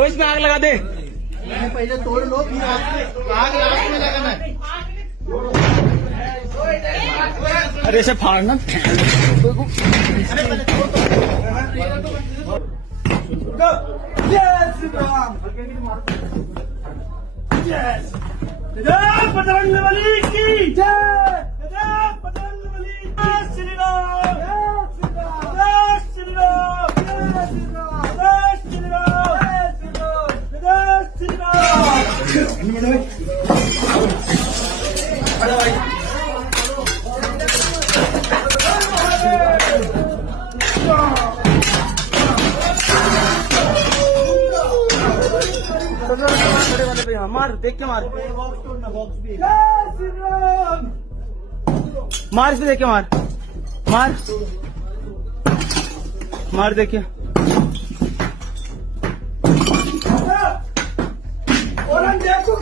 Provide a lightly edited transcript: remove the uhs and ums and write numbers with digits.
ओ इसमें आग लगा दे। पहले तोड़ लो फिर आग लास्ट में लगाना है। अरे इसे फाड़ना। बजरंगबली की जय, बजरंगबली जय श्री राम, जय श्री राम, जय श्री राम, जय श्री राम, जय श्री राम, जय श्री राम। मार, देख के मार, जय श्री राम। मार इस पे देख के मार, मार मार देखिए। औरंगजेब को